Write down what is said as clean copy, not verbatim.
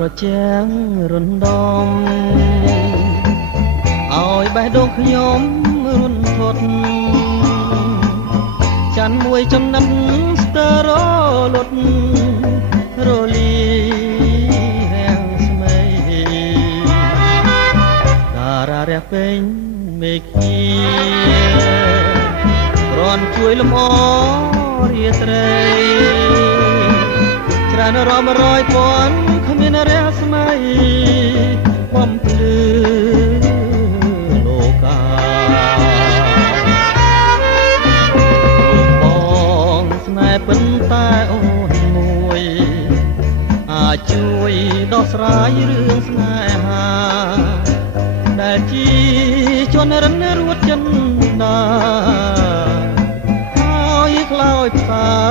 ត្រជាំងរំដំឲ្យបេះដូងខ្ញុំរុនធត់ចាន់មួយចំណិនស្ទើរលត់រលីរាំងស្មីតារារះពេញមេឃរនជួយលំអរាត្រីច្រើនរាប់រយពាន់គ្មានរះស្មៃបំភ្លឺលោកាបងស្នេហ៍ប៉ុន្តែអូនមួយអាចជួយដោះស្រាយរឿងស្នេហាដែលជាជនរិនរួតចិនដាហើយខ្លោចផ្សា